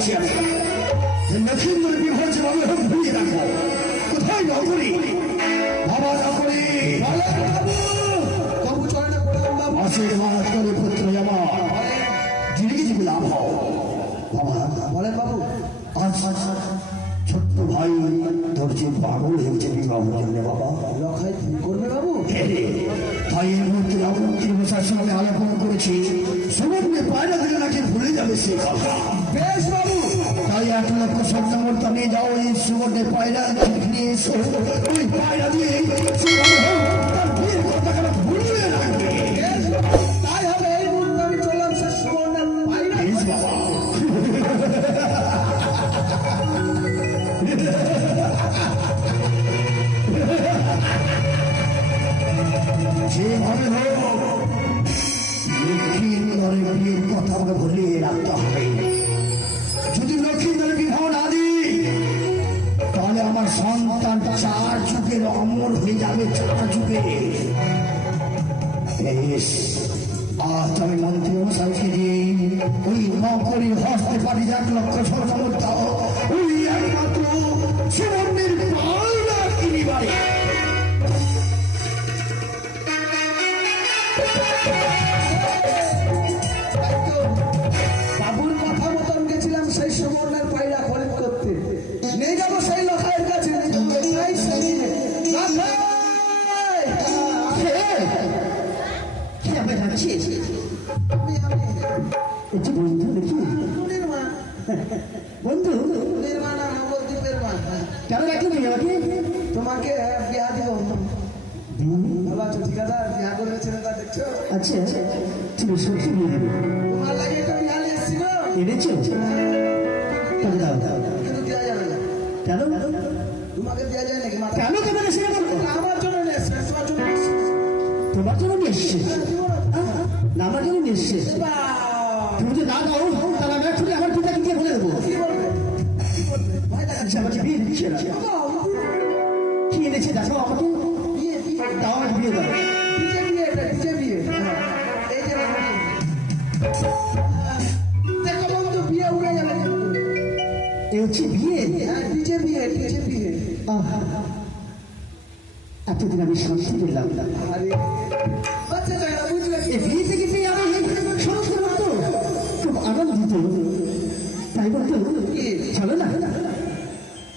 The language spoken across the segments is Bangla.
দিয়েছি আমি লক্ষ্মীন্দর বিবাহ যেভাবে হোক ভুলিয়ে রাখবো। কোথায় নগরী বাবা নগরী আশীর্বাদ করে পুত্র আমার জিরিগি জিবি লাভ হও। বাবা বলেন বাবু, আজ ছোট্ট ভাই তোর যে পাগল হয়েছে বিবাহ জন্য বাবা লখাই করবে বাবু। তাই এই মুহূর্তে রামমন্ত্রী মশার সঙ্গে আলোচনা করেছি, সুবর্ণে পায়রা দিলে নাকি ভুলে যাবে সে কথা। বেশ বাবু, তাই 1 লক্ষ স্বর্ণমূর্তা নিয়ে যাও, এই সুবর্ণের পায়রা নিয়ে এসো। ওই পায়রা দিয়ে তার বিয়ের কথাটা ভুলিয়ে রাখবে। তাই হবে, এই মুহূর্তে আমি চললাম সে সুবর্ণের পায়রা। বেশ বাবা, যেভাবে হোক লক্ষ্মীন্দরের বিয়ের কথা আমাকে ভুলিয়ে রাখতে হবে। যদি লক্ষ্মীন্দরের বিবাহ না দিই তাহলে আমার সন্তান 4 যুগের অমর হয়ে যাবে। 4 যুগে। আজ আমি মন্ত্রী মশাইকে দিয়ে ওই নগরীর হস্তে পারি 1 লক্ষ স্বর্ণমুদ্রা, ওই একমাত্র সুবর্ণের পায়রা কিনিবারে। বাবুর কথা মতন গেছিলাম সেই সুবর্ণের পায়রা খরিদ করতে। নিয়ে যাবো সেই লখাইয়ের কাছে। বন্ধু দেখি বন্ধু কেন রাখলি আমাকে? তোমাকে বিয়া দিব। ভালো আছো? ঠিকাদার বিয়া করে ছেলেটা দেখছো? আচ্ছা ঠিক আছে, সত্যি বিয়ে দেবে। তোমার লাগে একটা বিয়া এসেছিল, এনেছো? কিন্তু দেওয়া যাবে না। কেন? তোমাকে দেওয়া যায় নাকি? কেন দেবে না? সেটা বলো। আমার জন্য নিয়ে এসছে। তোমার জন্য নিয়ে এসছে? না, আমার জন্য নিয়ে এসছে। তুমি যদি না দাও তাহলে আমি একটু আমার পিতাকে গিয়ে বলে দেবো। আমাকে বিয়ে দিচ্ছে না। কি এনেছে দেখো আমাকে। দাও, আমাকে বিয়ে দাও। দেখো বন্ধু, বিয়ে উড়ে যাবে। এ হচ্ছে বিয়ে? ডিজে বিয়ে, ডিজে বিয়ে। এতদিন আমি শান্তি পেলাম না। বিয়ে থেকে পেয়ে আমি সমস্ত মতো খুব আনন্দিত। তাই বলতো চলো না।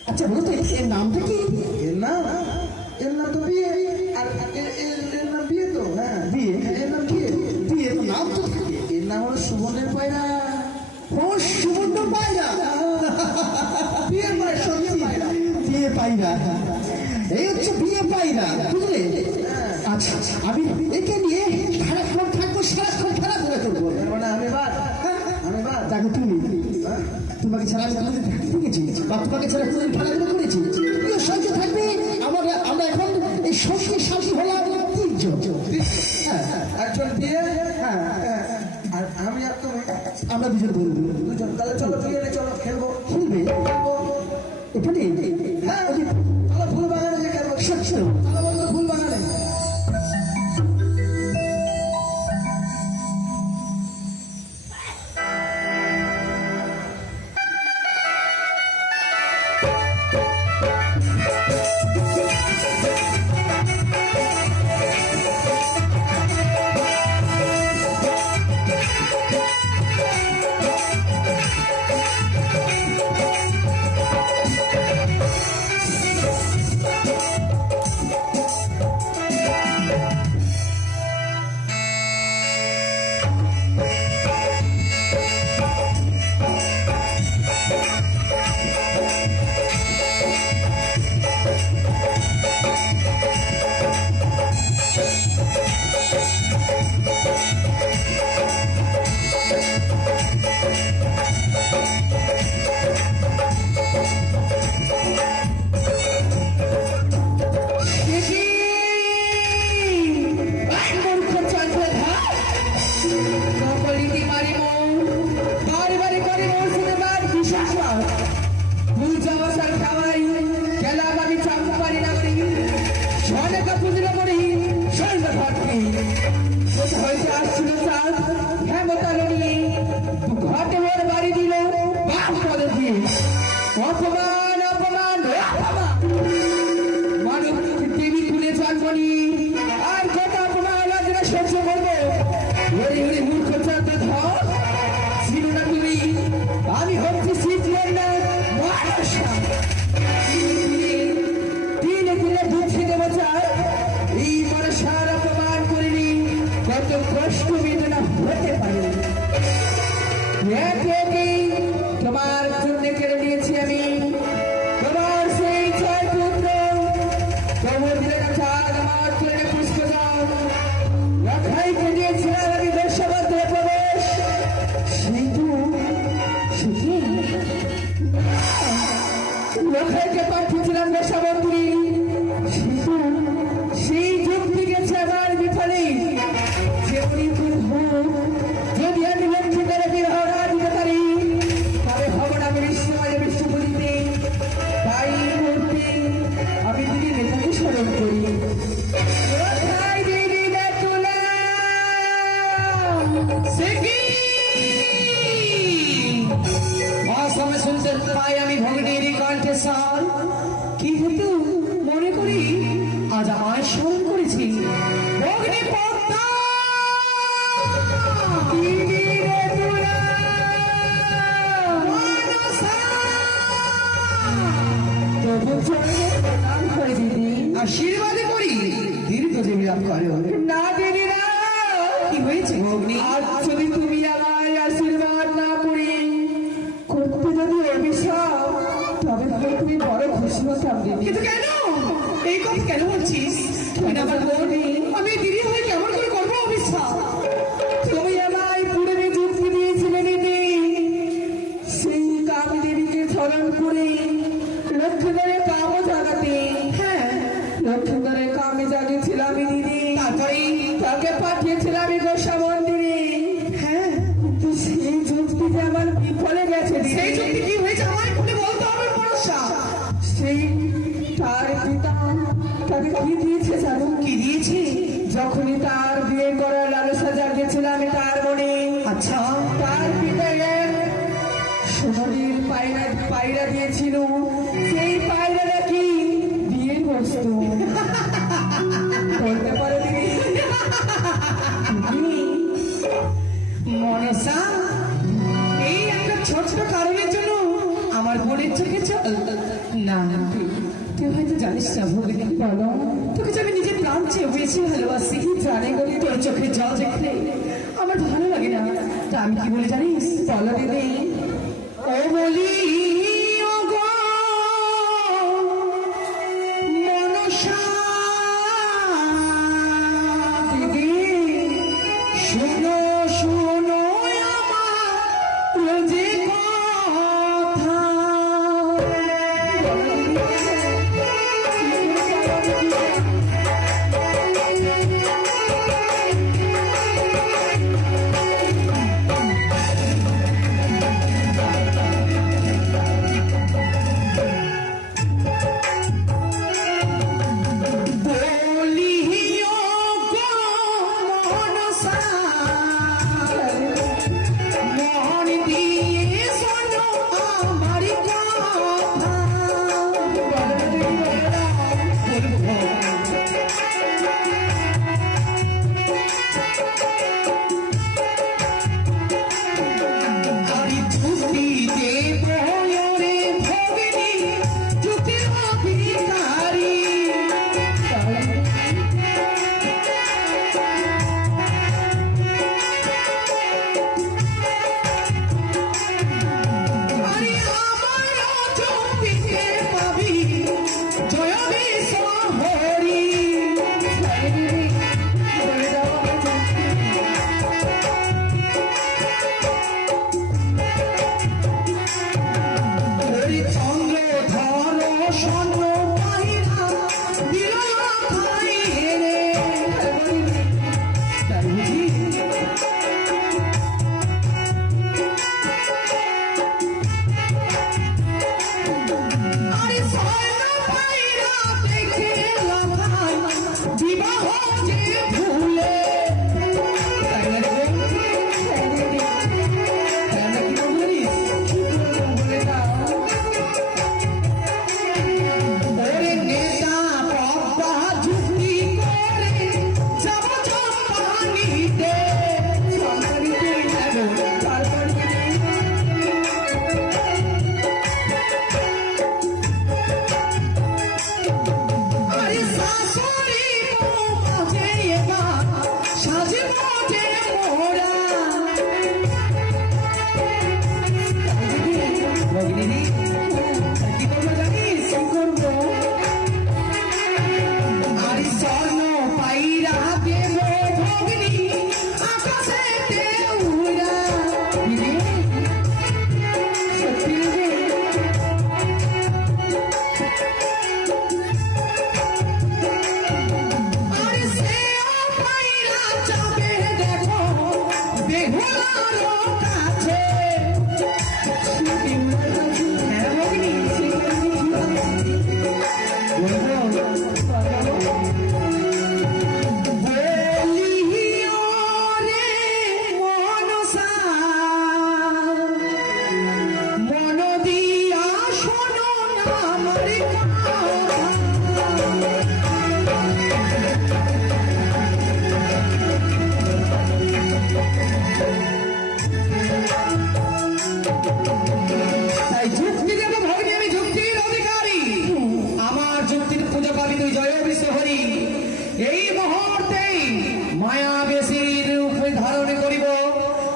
আচ্ছা বলো তো এর নামটা কি? এর নাম তো বিয়ে। আর এর নাম বিয়ে তো? হ্যাঁ বিয়ে। এর নাম বিয়ে। বিয়ে তো নাম তো। এর নাম হলো সুবর্ণের পায়রা। ও সুবর্ণ পায়রা, বিয়ে পায়রা। বিয়ে পায়রা, এই হচ্ছে বিয়ে পায়রা, বুঝলে? আচ্ছা আমি একে নিয়ে সারাক্ষণ থাকবো, সারাক্ষণ খেলা করে করবো। মানে আমি দেখো তুমি তোমাকে ছাড়া আমি কোনোদিন দেখেছি বা তোমাকে ছাড়া কোনোদিন খেলাধুলা করেছি? প্রিয় সঙ্গে থাকবে আমরা এখন এই সঙ্গে শান্তি হলাম 3 জন। একজন বিয়ে, আর আমি আর তুমি, আমরা 2 জন বলবো। 2 জন তাহলে চলো বিয়ে, চলো খেলবো। খেলবে এখানে? হ্যাঁ চলো ফুল বাগানে যে খেলবো। সত্যি? চলো বন্ধু ফুল বাগানে। ঘাটে বাড়ি দিল অপমান অপমান অপমান মানব দেবী তুলে জন্মনি আর কত অপমান আজ না সহ্য করবো ওরে ওরে মূর্খ চাঁদ ধর ছিল না তুমি আমি হচ্ছি শীতলের না মহারাষ্ট্র দিনে দিনে দুঃখে দেবো চায় এই মনসার অপমান করিনি কত কষ্ট বেদনা হতে পারে একে একে তোমার জন্য কেড়ে নিয়েছি আমি তোমার সেই ছয় পুত্র তোমার দিলে চাঁদ আমার চলে পুষ্প যাও রাখাইকে দিয়েছিলাম আমি বেশাবদ্ধ প্রবেশ সেতু সেতু রাখাইকে পাঠিয়েছিলাম বেশাবন্ধী সেতু সেই যুক্তি গেছে আমার বিফলে যেমনি যদি আমি লক্ষ্মী করে বিবাহ না দিতে পারি তবে হব না আমি বিশ্বমানে বিশ্বপুরীতে তাই এই মুহূর্তে আমি দিদি নেতাকে স্মরণ করি কোথায় দিদি বেতুলা? সে কি? অসমে শুনতে পাই আমি ভগ্নীর কণ্ঠে স্বর কি হেতু মনে করি আজ আমায় স্মরণ করেছি ভগ্নী পদ্মা দিদি বেতুলা মানসা তবু চলে প্রণাম করে দিদি আশীর্বাদ করি দীর্ঘ জীবী লাভ করো না দিদি না কি হয়েছে ভগ্নী আজ যদি তুমি আমায় আশীর্বাদ না করি করতে যদি অভিশাপ তবে হয়তো তুমি বড় খুশি হতাম দিদি কিন্তু কেন এই কথা কেন বলছিস তুই না আমার বলবি আমি দিদি হয়ে কেমন করে করবো অভিশাপ তুমি আমায় পূর্বে যুক্তি দিয়েছিলে দিদি সেই কামি দেবীকে স্মরণ করে লক্ষ্মীধরে কামও জাগাতে হ্যাঁ লক্ষ্মীধরে কামে জাগিয়েছিলাম দিদি তারপরে তাকে পাঠিয়েছিলাম আমি গোসা মন্দিরে হ্যাঁ কিন্তু সেই যুক্তি যে আমার বিফলে গেছে সেই যুক্তি কি হয়েছে আমার একটু বলতে হবে পরশা সেই তার পিতা তাকে কি দিয়েছে জানো কি দিয়েছে যখনই তার বিয়ে করার লালসা জাগিয়েছিলাম তার মনে আচ্ছা তার পিতা সোনালির পায়রা দিয়েছিল সেই পায়রা নাকি বিয়ের বস্তু বলতে পারো দিদি মনসা এই একটা ছোট্ট কারণের জন্য আমার বোনের চোখে চল না তুই হয়তো জানিস না ভগিনী বলো তোকে যে আমি নিজের প্রাণ চেয়ে বেশি ভালোবাসি জানে বলি তোর চোখে জল দেখলে আমার ভালো লাগে না তা আমি কি বলে জানিস বলো দিদি ও বলি ও গো মনসা দিদি শোনো শোনো আমার যে কথা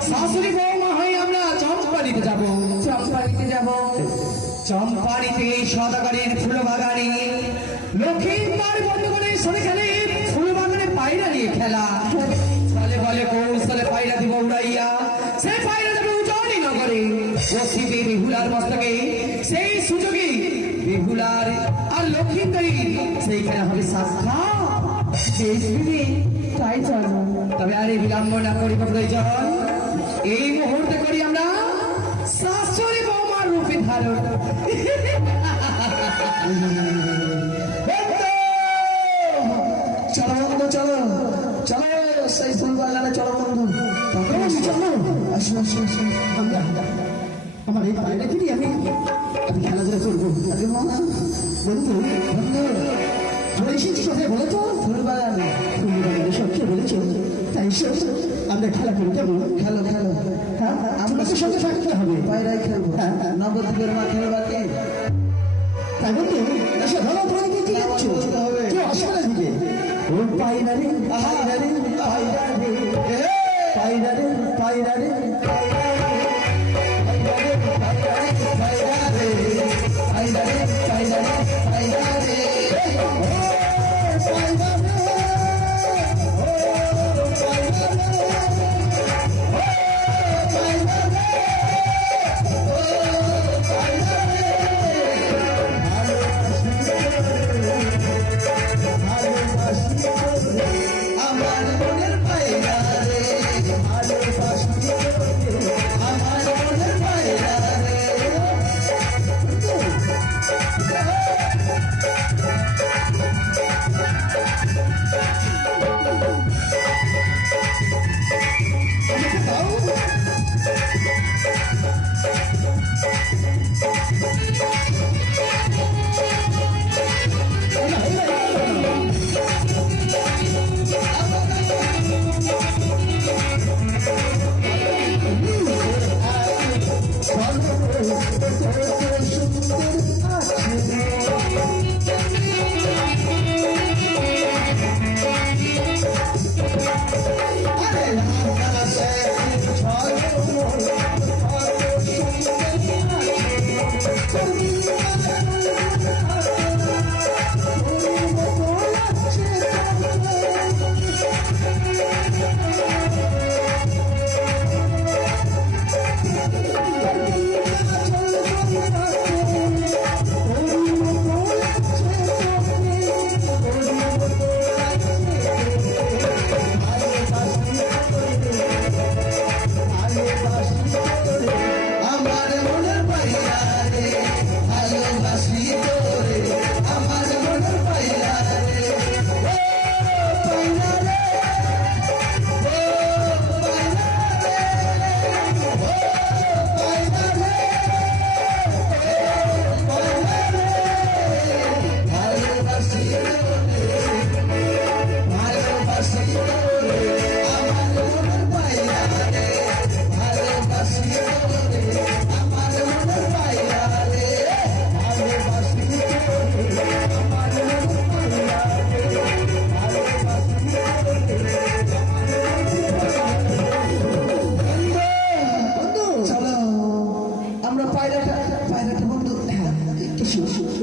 শাশুড়ি বৌমা হয়ে আমরা চম্পানিতে যাব। চম্পানিতে যাব, চম্পানিতে সদাগরের ফুল বাগানে লক্ষ্মীবার বন্ধুগণের সরে খেলে ফুল বাগানে পায়রা নিয়ে খেলা। ফলে বলে কৌশলে পায়রা দিব উড়াইয়া, সেই পায়রা যাবে উজানি নগরে। ও শিবে বিহুলার মস্তকে সেই সুযোগে বিহুলার আর লক্ষ্মীন্দরী সেইখানে হবে সাক্ষাৎ। তাই চলো, তবে আর এই বিলম্ব না করিব প্রয়োজন। এই মুহূর্তে করি আমরা শাশুড়ি বৌমার রূপে ধারণ। চলো বন্ধু, চলো চলো সেই ফুল বাগানে চলো বন্ধু। চলো আসো আসো আসো। আমার এই পায়রা ফিরি আমি খেলাধুলা করবো। আরে মামা বন্ধু বন্ধু চলে এসেছি কোথায় বলো তো? ফুল বাগানে। ফুল বাগানে সবকে বলেছো, তাই সব আমরা খেলা করি। কেমন? খেলো খেলো। হ্যাঁ আমাদের সঙ্গে থাকতে হবে। পায়রাই খেলবো। হ্যাঁ নবদ্বীপের মা খেলবাকে। তাই বন্ধু এসে ধরো ধরে দিতে যাচ্ছ হবে। কেউ আসবে না দিকে। ও পায়রা রে পায়রা রে পায়রা রে পায়রা রে পায়রা রে পায়রা রে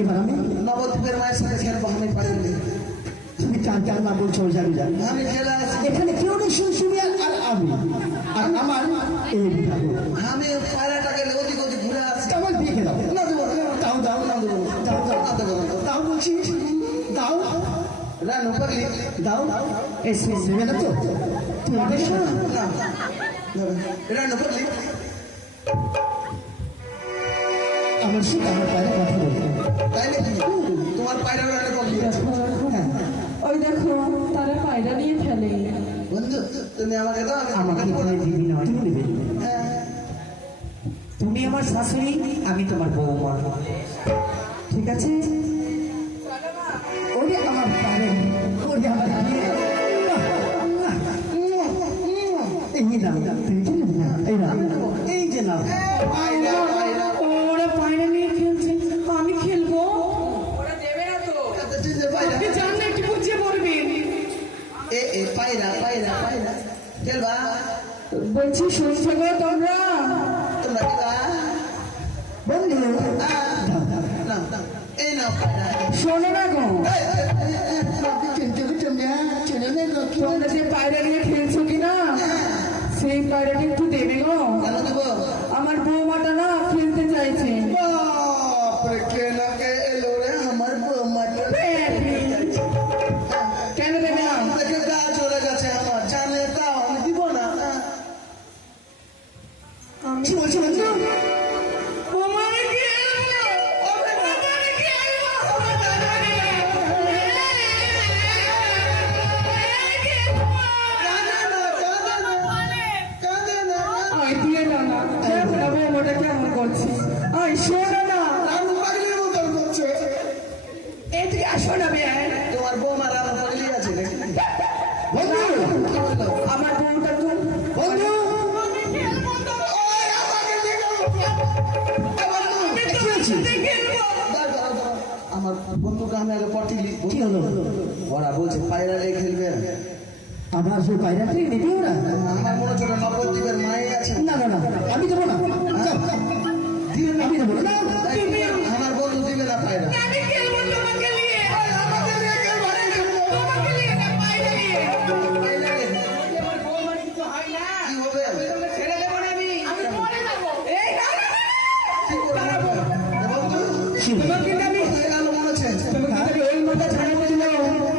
এবার আমি নবদ্বীপের মায়ের সাথে খেলবো। আমি পারিনি। তুমি কার কার না বলছো যাবি যা। আমি খেলা এখানে কেউ নেই, শুনশুনি আর আমি আর আমার এই আমি পায়রাটাকে ওদিক ওদিক ঘুরে আসছি। আমার দিয়ে খেলাম না দেবো। দাও দাও না দেবো। দাও দাও না দেবো। দাও বলছি দাও। রানু পারলি দাও। এসে দেবে না তো? তুমি দেখো না রানু পারলি আমার সাথে আমার পায়রা কথা বলতে। তাই নাকি? তোমার পায়রা ওই দেখো তারা পায়রা নিয়ে খেলে। বন্ধু তুমি আমাকে দাও। আমাকে দিবি না, তুমি নেবে। তুমি আমার শাশুড়ি, আমি তোমার বৌমা, ঠিক আছে? ওরে আমার পায়রা, ওরে আমার এই নাম এই নাম এই যে নাম ওরা পায়রা নিয়ে খেলছে, আমি খেলবো? আপনি জান না, একটু বুঝিয়ে বলবেন। পায়রা পায়রা পায়রা খেলবা বলছি শুনছো গো তোমরা? তোমরা কি বা? বন্ধু নাও, নাও, এই নাও পায়রা। শোনো না গো, চলে না গো, কি তোমরা যে পায়রা নিয়ে খেলছো কিনা সেই পায়রাটা একটু দেবে গো। কেন দেবো? আমার বৌমাটা না খেলতে চাইছে। বাপরে, কে না কে এলো রে আমার বৌমাটা। কেন দেবে না? দেখে গা চলে গেছে আমার, জানে তাও আমি দিব না। কি বলছো বন্ধু? কাঁদে না, কাঁদে না, কাঁদে না। আয় দিয়ে দাও না, দেখো না বৌমাটা কেমন করছে। আয় শোনো না, রানু পাগলির মতন করছে। এদিকে আসো না বেয়াই। তোমার বৌমা রানু পাগলি আছে নাকি? বন্ধু কি বললো? আমার বউটা তো বন্ধু ওই আমাকে নিয়ে গেল। কি হয়েছে? দাঁড়াও, দাঁড়াও, দাঁড়াও। আমার বন্ধুকে আমি আগে পটিলি কি হলো? ওরা বলছে পায়রা নিয়ে খেলবে। আবার সেই পায়রা থেকে নিতে ওরা? আমার মনে হচ্ছে ওটা নবদ্বীপের মাই আছে। না না না, আমি দেবো না, যাও। আমি দেবো না। আমার বন্ধু দিবে না পায়রা। আমি খেলবো তোমাকে নিয়ে। আমাকে নিয়ে খেলবে না, খেলবে না। তোমাকে নিয়ে না, পায়রা নিয়ে। পায়রা নিয়ে। কি হবে? আমি মরে যাবো। এই না, না, না। কি করবো? এ বন্ধু, কি হলো? তোমাকে আমি হয়ে গেল মনে হচ্ছে। তোমাকে ওই মাথা ছাড়াতে দিল।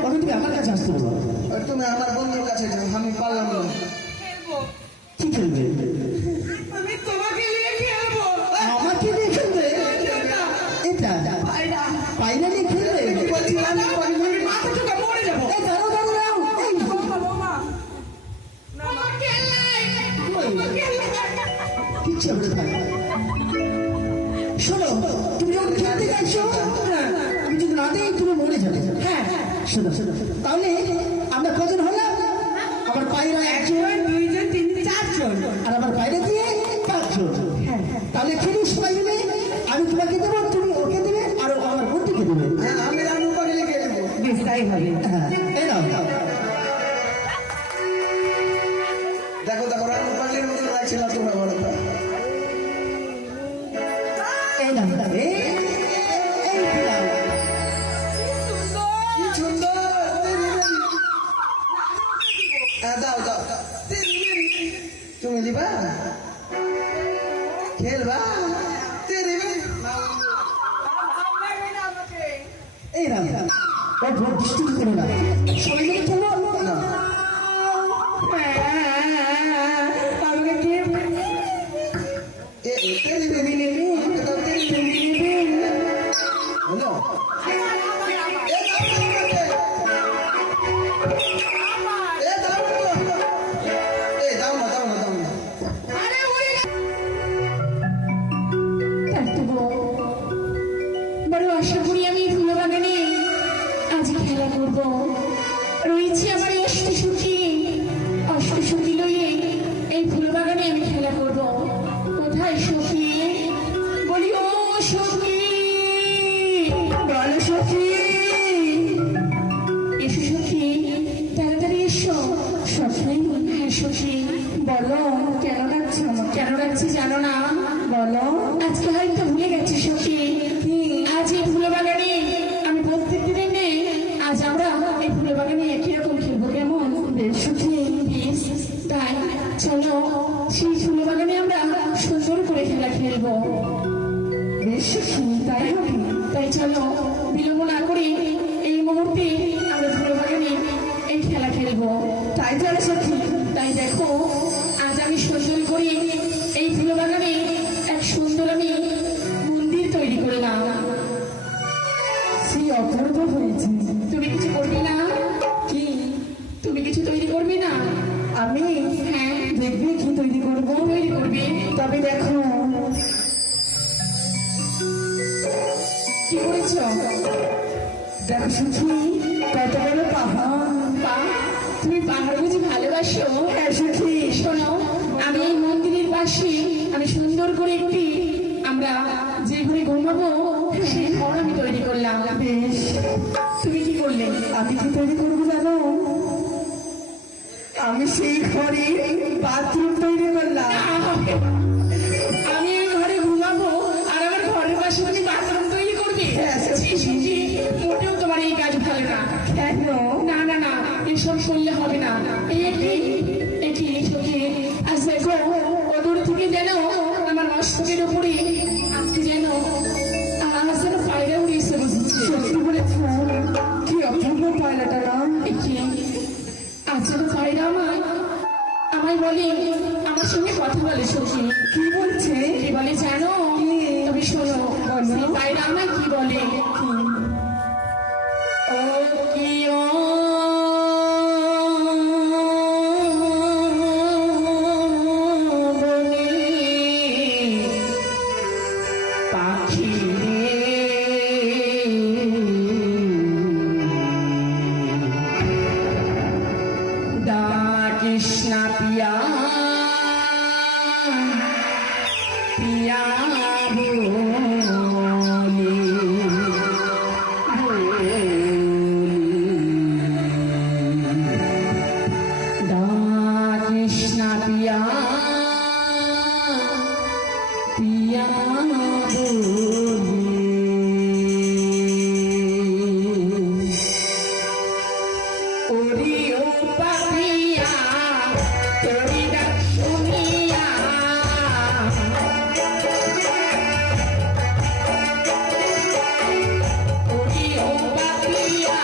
তখন তুমি আমার কাছে আসতে বলো। ওই তুমি আমার বন্ধুর কাছে যাও, আমি পারলাম না। খেলবো। কি খেলবে? আমি তোমাকে নিয়ে খেলবো। আমাকে নিয়ে খেলবে? এটা পায়রা। পায়রা নিয়ে খেলবে? বলছি আমি পারি না। আমি মাথা ঠুকে মরে যাবো। এই দাঁড়াও দাঁড়াও দাঁড়াও। এই, বৌমা, বৌমা। বৌমা খেললে। বৌমা খেললে। কিচ্ছু হবে না। শোনো, তুমি যখন খেলতে চাইছো, আমি যদি না দিই তুমি মরে যাবে। হ্যাঁ, শোনো শোনো, তাহলে আমরা কজন হলাম? আমার পায়রা একজন, একজন, দুইজন, তিনজন, চারজন। আর আমার বাইরে দিয়ে 5 জন। তাহলে খেলি সবাই মিলে। আমি তোমাকে দেবো, তুমি ওকে দেবে, আর ও আমার বন্ধুকে দেবে। হ্যাঁ, আমি রানু পাগলি খেলবো। বেশ তাই হবে। হ্যাঁ, এই নাও। দেখো দেখো, রানু পাগলির মতো লাগছিল তোমরা বলো তো। এই নাও, এই নাও। কি সুন্দর। হ্যাঁ, দাও দাও। তুমি নিবা? খেলবা? এই নাও। ও ভোট ডিস্ট্রিক্ট করো না। সবাই মিলে খেলবো? না। আমাকে কে তেরি বেবি নেবি? আমাকে দাও তেরি বেবি। হলো? এ দাও না আমাকে। এ দাও না। এ দাও না, দাও না, দাও না। আরে উড়ে গেল। থাকতে গো, বড় আশা করি আমি এই ফুল বাগানে আজ খেলা করব। রয়েছে আমার অষ্ট সখী লইয়ে এই ফুল বাগানে আমি খেলা করব। কোথায় সখী? বলি ও সখী, বলো সখী, এসো সখী, তাড়াতাড়ি এসো। সখী? হ্যাঁ সখী, বলো কেন ডাকছো? কেন ডাকছি জানো না? বলো। আজকে হয়তো ভুলে গেছি সখী, আজ এই ফুল বাগানে আমি প্রত্যেক দিনের নেই, আজ আমরা এই ফুল বাগানে একই রকম খেলবো, কেমন? বেশ সখী, বেশ। তাই চলো সেই ফুল বাগানে আমরা সুন্দর করে খেলা খেলবো। বেশ সখী, তাই হবে। তাই চলো বিলম্ব না করে এই মুহূর্তে আমরা ফুল বাগানে এই খেলা খেলবো। তাই চলো সখী। তাই দেখো, আজ আমি সুন্দর করে এই ফুল বাগানে এক সুন্দর আমি মন্দির তৈরি করলাম। সেই অপূর্ব হয়েছে। তুমি কিছু করবে না? কি? তুমি কিছু তৈরি করবে না? আমি? হ্যাঁ। দেখবে কি তৈরি করবো? তৈরি করবে। তবে দেখো কি করেছ? দেখো সুখী, কত বড় পাহাড়। তুমি পাহাড় বুঝি ভালোবাসো? হ্যাঁ সুখী। শোনো, আমি এই মন্দিরের পাশে আমি সুন্দর করে একটি আমরা যে ঘরে ঘুমাবো সেই ঘর আমি তৈরি করলাম। বেশ, তুমি কি করলে? আমি কি তৈরি করবো জানো? আমি সেই ঘরে বাথরুম তৈরি করলাম। আমি ওই ঘরে ঘুমাবো আর আমার ঘরের পাশে তুমি বাথরুম তৈরি করবে? হ্যাঁ, ছি, ছি, ছি, মোটেও তোমার এই কাজ ভালো না। কেন? না না না, এসব করলে হবে না। এটি সখী, আজ দেখো অদূর থেকে যেন আমার মস্তকের উপরে আজকে যেন আজ যেন পায়রা উড়ে এসে বসেছে। সত্যি বলেছ, কি অপূর্ব পায়রাটা না? আজ যেন পায়রা আমায় বলে, আমার সঙ্গে কথা বলে সখী। কি বলছে? কি বলে জানো? তবে শোনো, সেই পায়রা আমায় কি বলে? ও কি ও বনে পাখি ডাকিস না পিয়া পিয়া ডাকিস না পিয়া পিয়া ওরি ও পাপিয়া তোরি ডাক শুনিয়া ওরি ও পাপিয়া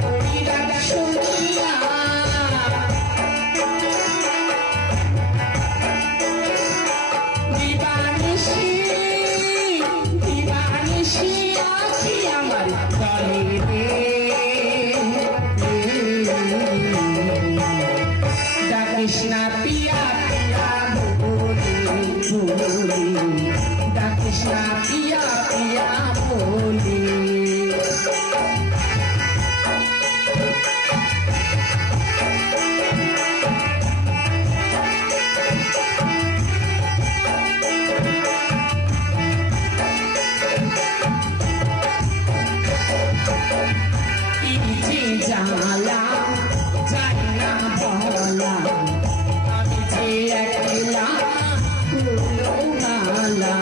তোরি ডাক শুনিয়া দিবানিশি দিবানিশি আছি আমার তলে রে ডাকিস না পিয়া পিয়া বলি ডাকিস না পিয়া পিয়া বলি জ্বালা যাই না বলা আমি যে একলা ফুলো মালা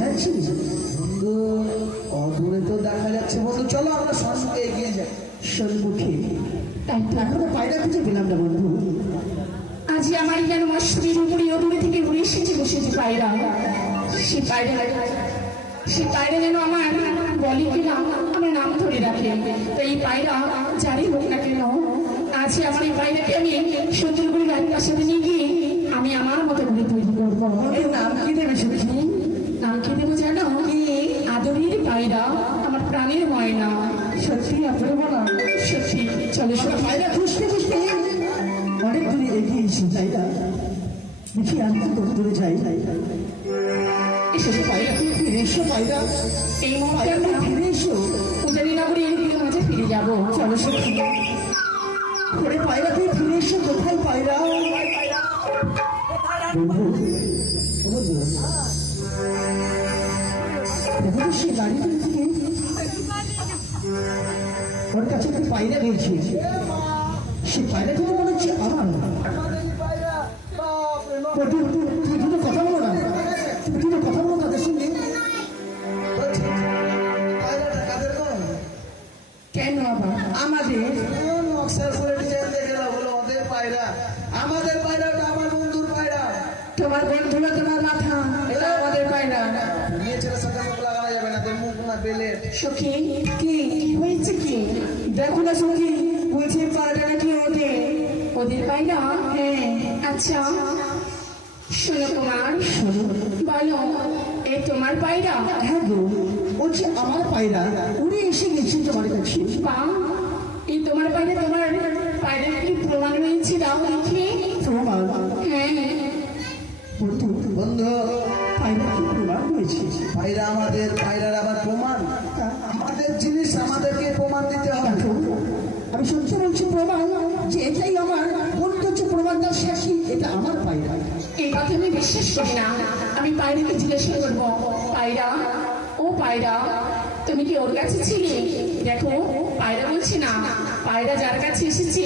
যাচ্ছে বন্ধু অদূরে তো দেখা যাচ্ছে বন্ধু, চলো আমরা সন্মুখে এগিয়ে যাই। সম্মুখে? তাই তো এখনো পায়রা খুঁজে পেলাম না বন্ধু। আজ আমার যেন মশুরির উপরে অদূরে থেকে উড়ে এসেছে বসেছে পায়রা। সে পায়রা যেন আমার বলে কিনা আমার নাম ধরে রাখে। তো এই পায়রা যারই হোক না কেন, আজ আমার এই পায়রাকে আমি সুন্দর করে গাড়ির সাথে নিয়ে গিয়ে আমি আমার মতো করে তৈরি করবো। এর নাম কি দেবে শুনেছি? নাম কি দেবো জানো? আদরের পায়রা, আমার প্রাণের ময়না। সত্যি অপূর্ব না? সত্যি চলো আমরা সত্যি। পায়রা খুঁজতে খুঁজতে অনেক দূরে এগিয়েছি, তাই না? দেখি আমি তো কত দূরে যাই। এসে পায়রা তুমি ফিরে এসো, পায়রা এই মুহূর্তে পায়রা আমরা তুমি ফিরে এসো। পূজারী নগরী এই দিনের মাঝে ফিরে যাবো। চলো সত্যি। ওরে পায়রা তুমি ফিরে এসো, কোথায় পায়রা? বন্ধু, ও বন্ধু, দেখো তো সে গাড়ি থেকে ওর কাছে একটা পায়রা রয়েছে। সে পায়রাটি তো মনে হচ্ছে আমার। তুমি দুটো কথা বলো না, তুমি দুটো কথা বলো তাদের সঙ্গে। বলছি, পায়রাটা কাদের গো? কেন আবার? আমাদের কোন নকশার করে ডিজাইন দেখে না বলো ওদের পায়রা? আমাদের পায়রাটা আমার বন্ধুর পায়রা। তোমার বন্ধুরা তোমার মাথা, এটা আমাদের পায়রা। মেয়ে ছেলের সাথে মুখ লাগানো যাবে না, তোর মুখ না বেলেট। সখী কি কি হয়েছে কি? দেখো না সখী, বলছে পায়রা নাকি ওদের পায়রা। হ্যাঁ আচ্ছা শোনো কুমার, বলো এ তোমার পায়রা? হ্যাঁ গো, বলছি আমার পায়রা উড়ে এসে গেছে তোমার কাছে। বা এই তোমার পায়রা, তোমার পায়রার কি প্রমাণ রয়েছে? দাও দেখি। প্রমাণ? হ্যাঁ বন্ধু, বন্ধু, পায়রা কি প্রমাণ হয়েছে? পায়রা আমাদের, পায়রার আবার প্রমাণ? আমাদের জিনিস আমাদেরকে প্রমাণ দিতে হবে। দেখো, আমি সত্যি বলছি প্রমাণ, যে এটাই আমার বন্ধু হচ্ছে প্রমাণদার সাক্ষী, এটা আমার পায়রা। এই কথা আমি বিশ্বাস করি না। আমি পায়রাকে জিজ্ঞাসা করবো, পায়রা ও পায়রা তুমি কি ওর কাছে ছিলে? দেখো পায়রা বলছি না, পায়রা যার কাছে এসেছি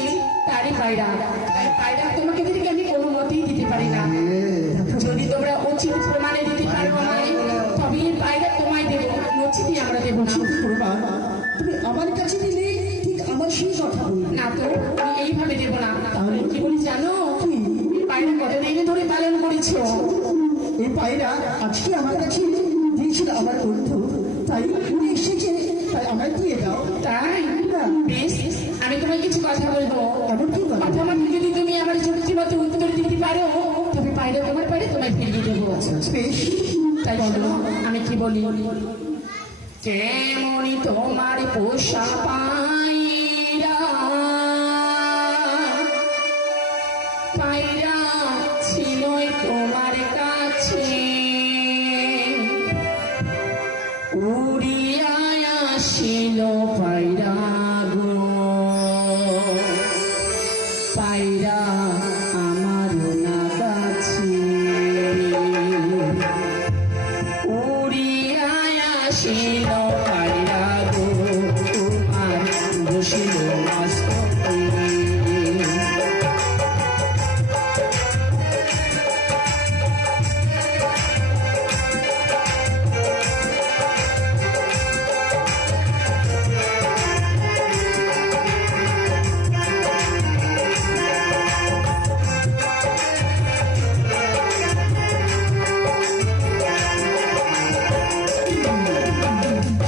তারই পায়রা। তাই পায়রা তোমাকে থেকে আমি কোনো মতেই দিতে পারি না। যদি তোমরা উচিত প্রমাণে দিতে পারো আমায়, তবে এই পায়রা তোমায় দেবো, নচিতে আমরা দেবো না। প্রমাণ তুমি আমার কাছে দিলে ঠিক আমার সেই কথা বলবে না তো আমি এইভাবে দেবো না। তাহলে কি বলি জানো? এই পায়রা কতদিন ধরে পালন করেছো? এই পায়রা আজকে আমার কাছে দিয়েছিল আমার বন্ধু, তাই উনি এসেছে, তাই আমার দিয়ে দাও। তাই বেশ, আমি তোমায় কিছু কথা বলবো। এমন কি কথা? কথা মতো যদি তুমি আমার যুক্তি মতো উত্তর দিতে পারো, তবে পায়রা তোমার পারে তোমায় ফিরিয়ে দেবো। বেশ, তাই বলো আমি কি বলি। কেমনই তোমার পোষা পায়রা, পায়রা ছিল তোমার কাছে, উড়িয়া আসিল পায়রা গো, পায়রা আমার না কাছে, উড়িয়া আসিল পায়রা গো, তোমার বসিল মস্তকে।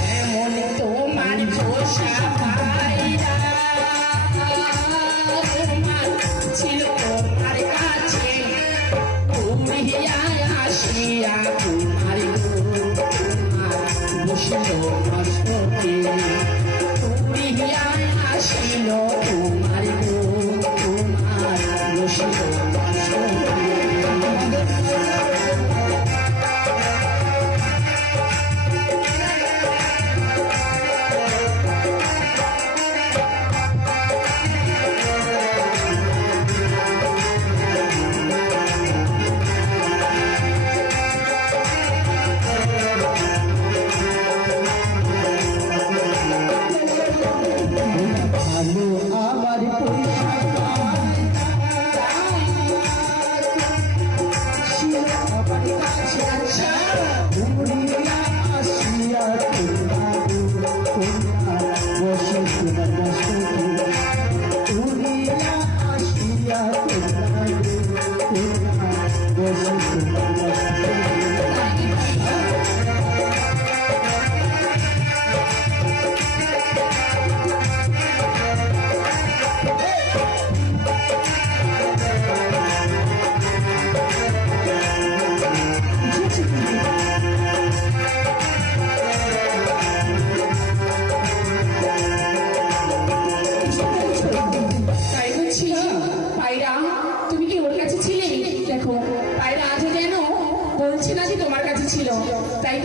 এমন তোমার পোষা পায়রা, তোমার ছিল তোমার কাছে, উড়িয়া আসিয়া তোমার গো, তোমার বসিল মস্তকে, উড়িয়া আসিল তোমার গো, তোমার বসিল মস্তকে।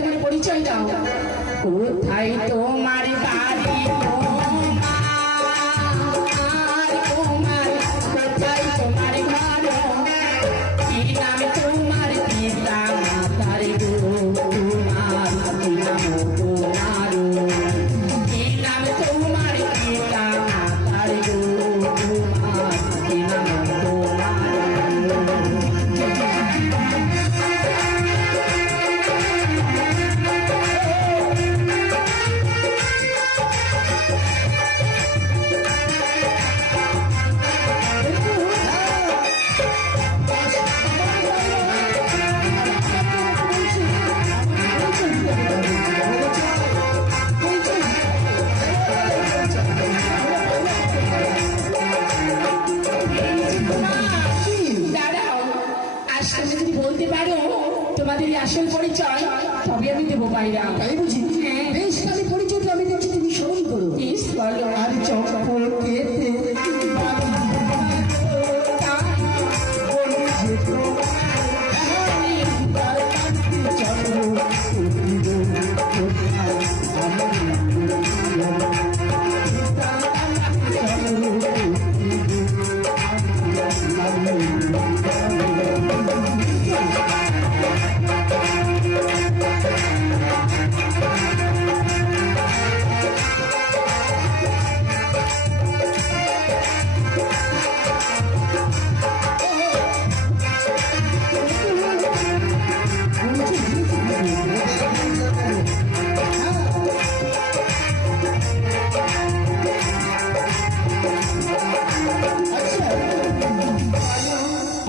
তোমার পরিচয় দাও। কোথায় তোমার বাড়ি আর তোমার কোথায় তোমার ঘর, কি নাম তোমার পিতা মাতার গো, তোমার কি নাম তোমার, কি নাম তোমার পিতা মাতার গো, তোমার কি নাম তোমার। দাঁড়াও, আসলে যদি বলতে পারো তোমাদের এই আসল পরিচয়, তবে আমি দেবো পায়রা। তাই বুঝি? বেশ, তাহলে পরিচয়টা আমি দেখছি তুমি স্মরণ করো। প্লিজ বলো। আর চম্পকেতে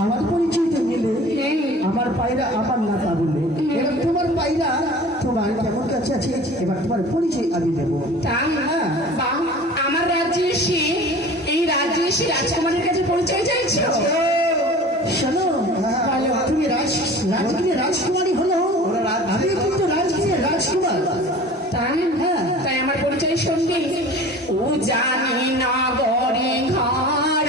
আমার পরিচয় তো নিলে, আমার পায়রা আমার না তা বললে, এবার তোমার পায়রা তোমার কেমন কাছে আছে, এবার তোমার পরিচয় আমি দেবো। তা বাহ, আমার রাজ্যে এসে এই রাজ্যে এসে রাজকুমারের কাছে পরিচয় চাইছো? শোনো, তুমি রাজগিরের রাজকুমারী হলো, আমি কিন্তু রাজগিরের রাজকুমার। তাই তাই আমার পরিচয় শুনবি। ও জানি নগরে ঘর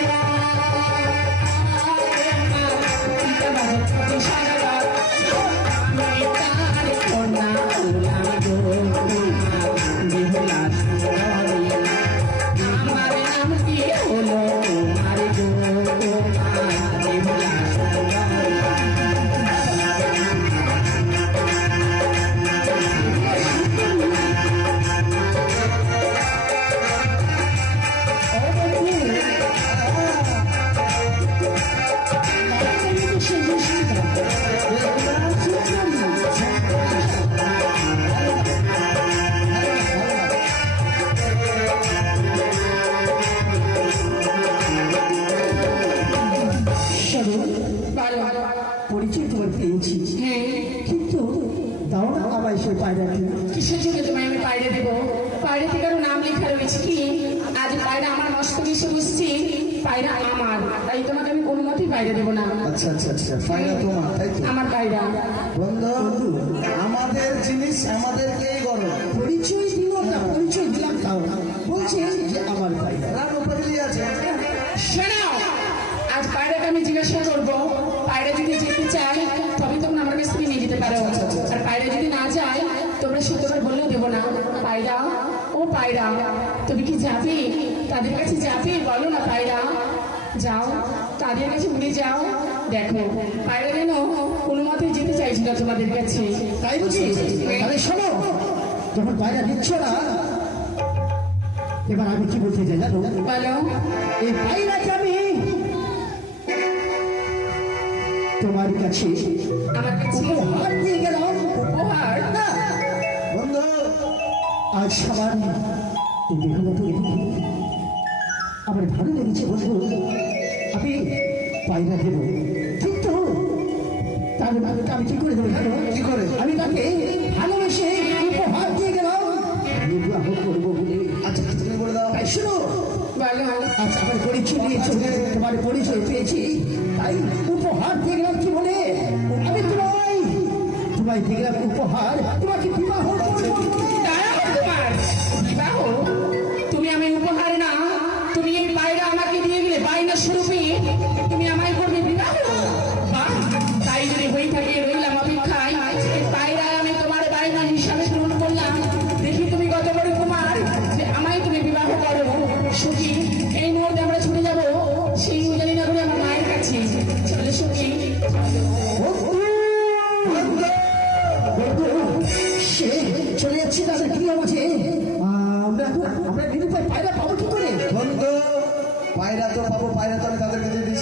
আমার নাম কি হলো তোমার গো, তোমার বেহুলা সুন্দর। বলো। পরিচয় তোমার পেয়েছি, হ্যাঁ, কিন্তু দাও না আমায় সে পায়রাটি। কিসের জন্য তোমায় আমি পায়রা দেবো? পায়রা থেকে আরো নাম লেখা রয়েছে কি, আজ পায়রা আমার মস্তকে এসে বসছি, পায়রা আমার, তাই তোমাকে আমি কোনো মতেই পায়রা দেবো না। আচ্ছা আচ্ছা আচ্ছা, পায়রা তোমার, তাই তো? আমার পায়রা। বন্ধু, আমাদের জিনিস আমাদেরকেই করো। পরিচয় দিল না, পরিচয় দিলাম তাও বলছে যে আমার পায়রা। রান উপরেই আছে। শোনো, আজ পায়রাকে আমি জিজ্ঞাসা করবো, পায়রা যদি যেতে চায় তবে তখন আমার কাছ থেকে নিয়ে যেতে পারো, আর পায়রা যদি না যায় তোমরা শুক্রবার বললেও দেবো না। পায়রা, ও পায়রা, তুমি কি যাবে? তাদের কাছে যাবে? বলো না পায়রা, যাও তাদের কাছে উড়ে যাও। দেখো পায়রা যেন কোনো মতেই যেতে চাইছিল তোমাদের কাছে। তাই বুঝি? তাহলে শোনো, যখন পায়রা দিচ্ছ না, এবার আমি কি বলতে চাই জানো? বলো। এই পায়রাকে আমি তোমার কাছে আমার কাছে উপহার দিয়ে গেলাম। উপহার? না, বন্ধু, আজ আমার এই বেহুলাকে দেখে আমার ভালো লেগেছে বন্ধু, আমি পায়রা দেব, কিন্তু তার আমি কি করে দেবো জানো? কি করে? আমি তাকে ভালোবেসে উপহার দিয়ে গেলাম, বিবাহ করবো বলে। আচ্ছা তুমি বলে দাও। তাই শুনো, বলো। আচ্ছা আমার পরিচয় দিয়েছো, তোমার পরিচয় পেয়েছি, তাই উপহার দিয়ে গেলাম কি বলে, আমি তোমায় দিয়ে গেলাম উপহার, তোমাকে বিবাহ করবো। দাঁড়াও, তোমার বিবাহ? তুমি আমি উপহার না, তুমি এই পায়রা আমাকে দিয়ে গেলে বায়না স্বরূপে তুমি আমায় করবে বিবাহ? বাহ, তাই যদি হয়ে থাকে রইলাম অপেক্ষায়, এই পায়রা আমি তোমার বায়না বলছি তাদের কি আছে আমরা নিরুপায় পায়রা পাবো কি করে? বন্ধু পায়রা তো পাবো, পায়রা তো আমি তাদেরকে দিয়ে দিয়েছি।